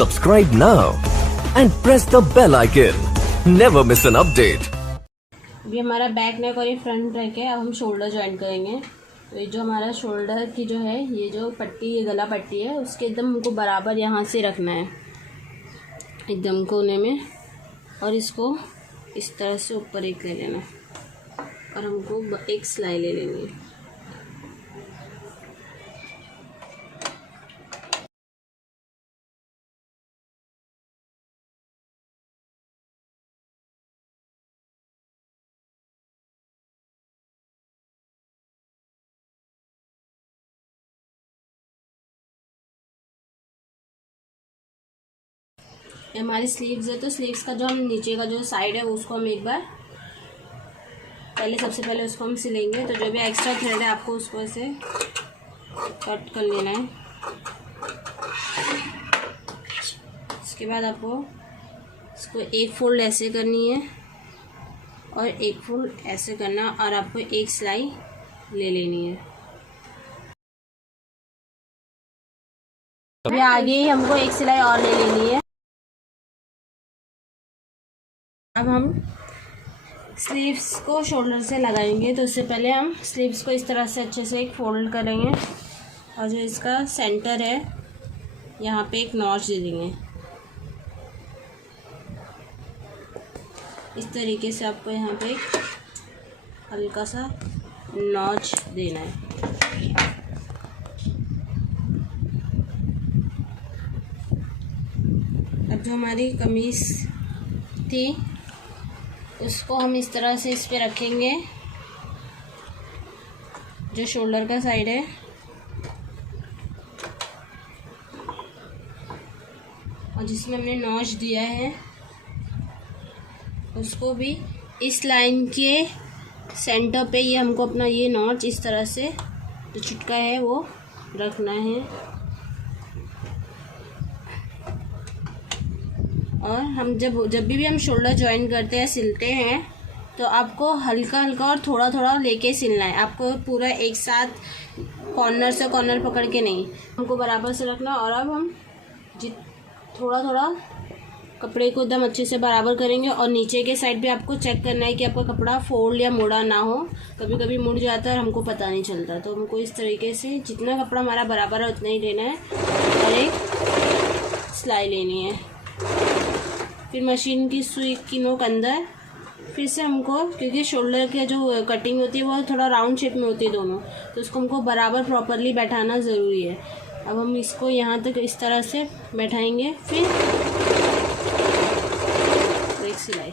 Subscribe now and press the bell icon. Never miss an update. अभी हमारा back neck और ये front नेक है। अब हम शोल्डर ज्वाइन करेंगे। तो ये जो हमारा शोल्डर की जो है, ये जो पट्टी, ये गला पट्टी है, उसके एकदम हमको बराबर यहाँ से रखना है, एकदम कोने में। और इसको इस तरह से ऊपर एक ले लेना और हमको एक सिलाई ले लेनी है। हमारी स्लीव्स है, तो स्लीव्स का जो हम नीचे का जो साइड है उसको हम एक बार सबसे पहले उसको हम सिलेंगे। तो जो भी एक्स्ट्रा थ्रेड है आपको उसको ऐसे कट कर लेना है। उसके बाद आपको इसको एक फोल्ड ऐसे करनी है और एक फोल्ड ऐसे करना, और आपको एक सिलाई ले लेनी है। अभी आगे ही हमको एक सिलाई और ले लेनी है। अब हम स्लीव्स को शोल्डर से लगाएंगे। तो उससे पहले हम स्लीव्स को इस तरह से अच्छे से एक फोल्ड करेंगे और जो इसका सेंटर है यहाँ पे एक नॉच दे देंगे। इस तरीके से आपको यहाँ पे हल्का सा नॉच देना है। अब जो हमारी कमीज थी उसको हम इस तरह से इस पे रखेंगे, जो शोल्डर का साइड है, और जिसमें हमने नॉच दिया है उसको भी इस लाइन के सेंटर पे ये हमको अपना ये नॉच इस तरह से जो चिटका है वो रखना है। और हम जब भी हम शोल्डर ज्वाइन करते हैं, सिलते हैं, तो आपको हल्का हल्का और थोड़ा थोड़ा लेके सिलना है। आपको पूरा एक साथ कॉर्नर से कॉर्नर पकड़ के नहीं, हमको बराबर से रखना। और अब हम थोड़ा थोड़ा कपड़े को एकदम अच्छे से बराबर करेंगे। और नीचे के साइड पे आपको चेक करना है कि आपका कपड़ा फोल्ड या मुड़ा ना हो। कभी कभी मुड़ जाता है और हमको पता नहीं चलता। तो हमको इस तरीके से जितना कपड़ा हमारा बराबर है उतना ही लेना है और एक सिलाई लेनी है। फिर मशीन की सुई की नोक अंदर, फिर से हमको, क्योंकि शोल्डर के जो कटिंग होती है वो थोड़ा राउंड शेप में होती है दोनों, तो उसको हमको बराबर प्रॉपरली बैठाना ज़रूरी है। अब हम इसको यहाँ तक इस तरह से बैठाएंगे, फिर एक सिलाई।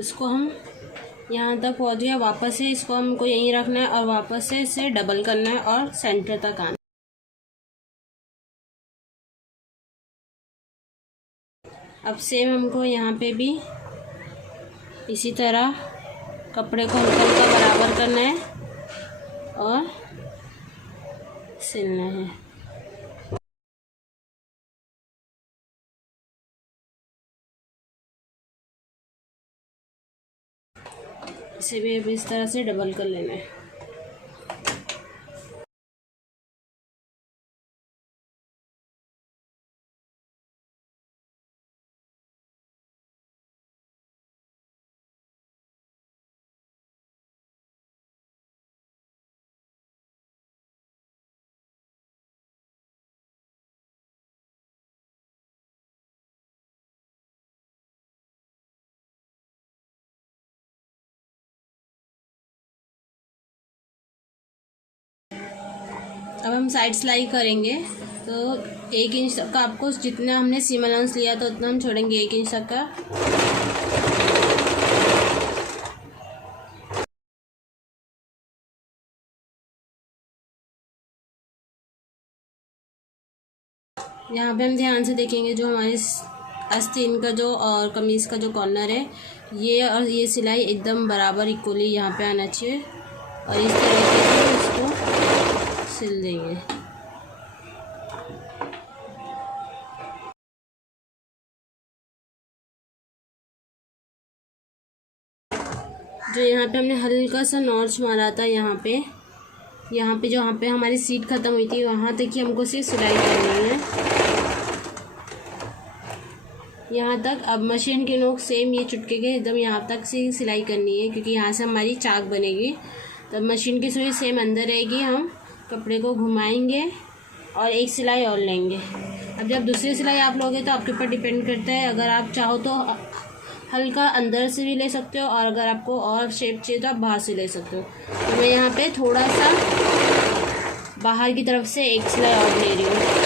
इसको हम यहाँ तक पहुँच गया। वापस से इसको हमको यहीं रखना है और वापस से इसे डबल करना है और सेंटर तक आना। अब सेम हमको यहाँ पे भी इसी तरह कपड़े को हल्का हल्का बराबर करना है और सिलना है। इसे भी अब इस तरह से डबल कर लेना है। अब हम साइड सिलाई करेंगे। तो 1 इंच तक का आपको, जितना हमने सीम अलाउंस लिया था उतना हम छोड़ेंगे, 1 इंच तक का। यहाँ पे हम ध्यान से देखेंगे जो हमारे आस्तीन का जो और कमीज़ का जो कॉर्नर है, ये और ये सिलाई एकदम बराबर इक्वली यहाँ पे आना चाहिए और इस तरीके से इसको सिल देंगे। जो यहाँ पे हमने हल्का सा नॉच मारा था यहाँ पे जहाँ पे हमारी सीट ख़त्म हुई थी वहाँ तक ही हमको सिर्फ सिलाई करनी है, यहाँ तक। अब मशीन की नोक सेम ये चुटके के एकदम यहाँ तक से सिलाई करनी है, क्योंकि यहाँ से हमारी चाक बनेगी। तब मशीन की सुई सेम अंदर रहेगी, हम कपड़े को घुमाएंगे और एक सिलाई और लेंगे। अब जब दूसरी सिलाई आप लोगे तो आपके ऊपर डिपेंड करता है, अगर आप चाहो तो हल्का अंदर से भी ले सकते हो और अगर आपको और शेप चाहिए तो आप बाहर से ले सकते हो। तो मैं यहाँ पे थोड़ा सा बाहर की तरफ से एक सिलाई और ले रही हूँ।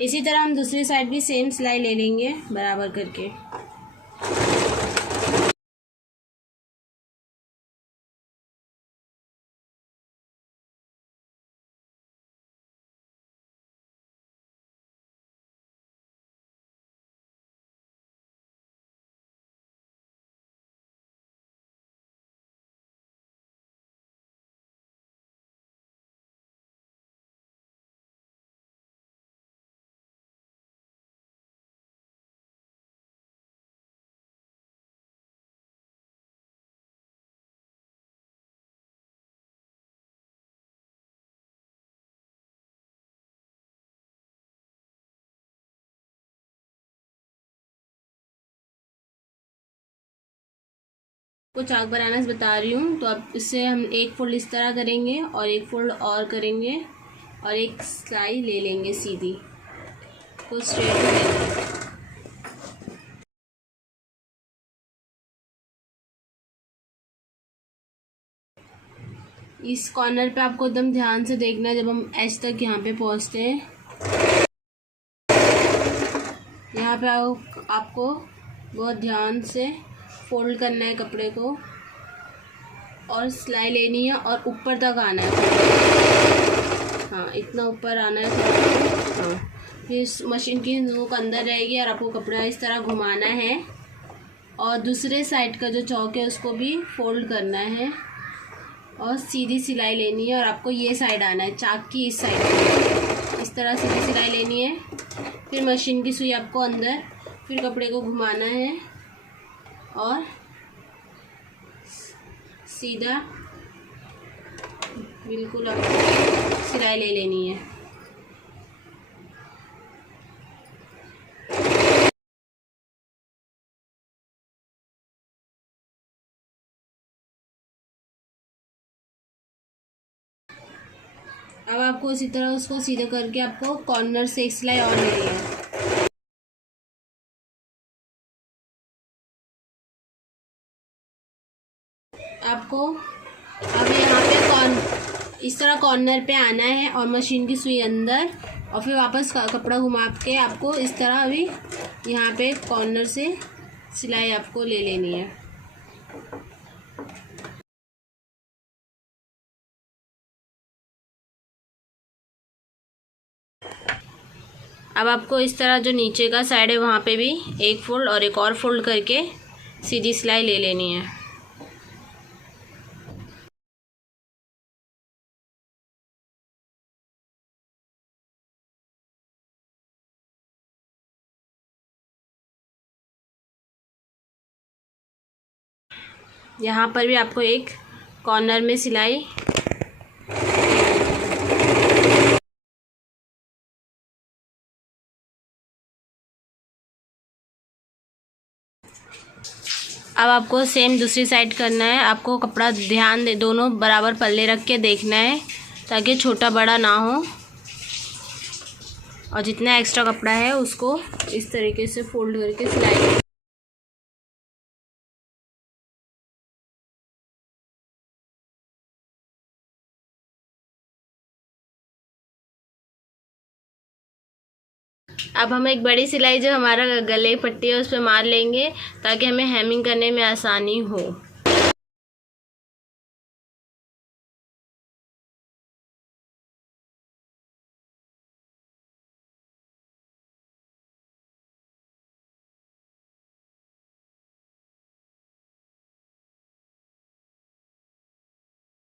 इसी तरह हम दूसरी साइड भी सेम सिलाई ले लेंगे बराबर करके। को चाक बनाना बता रही हूँ, तो अब इससे हम एक फोल्ड इस तरह करेंगे और एक फोल्ड और करेंगे और एक सिलाई ले लेंगे सीधी, तो स्ट्रेट ले लेंगे। इस कॉर्नर पे आपको एकदम ध्यान से देखना है, जब हम एज तक यहाँ पे पहुँचते हैं, यहाँ पे आपको बहुत ध्यान से फोल्ड करना है कपड़े को और सिलाई लेनी है और ऊपर तक आना है। हाँ, इतना ऊपर आना है। हाँ, फिर मशीन की नोक अंदर रहेगी और आपको कपड़ा इस तरह घुमाना है और दूसरे साइड का जो चौक है उसको भी फोल्ड करना है और सीधी सिलाई लेनी है और आपको ये साइड आना है, चाक की इस साइड इस तरह सीधी सिलाई लेनी है। फिर मशीन की सुई आपको अंदर, फिर कपड़े को घुमाना है और सीधा बिल्कुल आपको सिलाई ले लेनी है। अब आपको इसी तरह उसको सीधे करके आपको कॉर्नर से एक सिलाई और लेनी है। आपको अब यहाँ पे इस तरह कॉर्नर पे आना है और मशीन की सुई अंदर और फिर वापस कपड़ा घुमा के आपको इस तरह अभी यहाँ पे कॉर्नर से सिलाई आपको ले लेनी है। अब आपको इस तरह जो नीचे का साइड है वहाँ पे भी एक फोल्ड और एक और फोल्ड करके सीधी सिलाई ले लेनी है। यहाँ पर भी आपको एक कॉर्नर में सिलाई अब आपको सेम दूसरी साइड करना है। आपको कपड़ा ध्यान दे, दोनों बराबर पल्ले रख के देखना है ताकि छोटा बड़ा ना हो और जितना एक्स्ट्रा कपड़ा है उसको इस तरीके से फोल्ड करके सिलाई। अब हम एक बड़ी सिलाई जो हमारा गले पट्टी है उस पर मार लेंगे ताकि हमें हेमिंग करने में आसानी हो।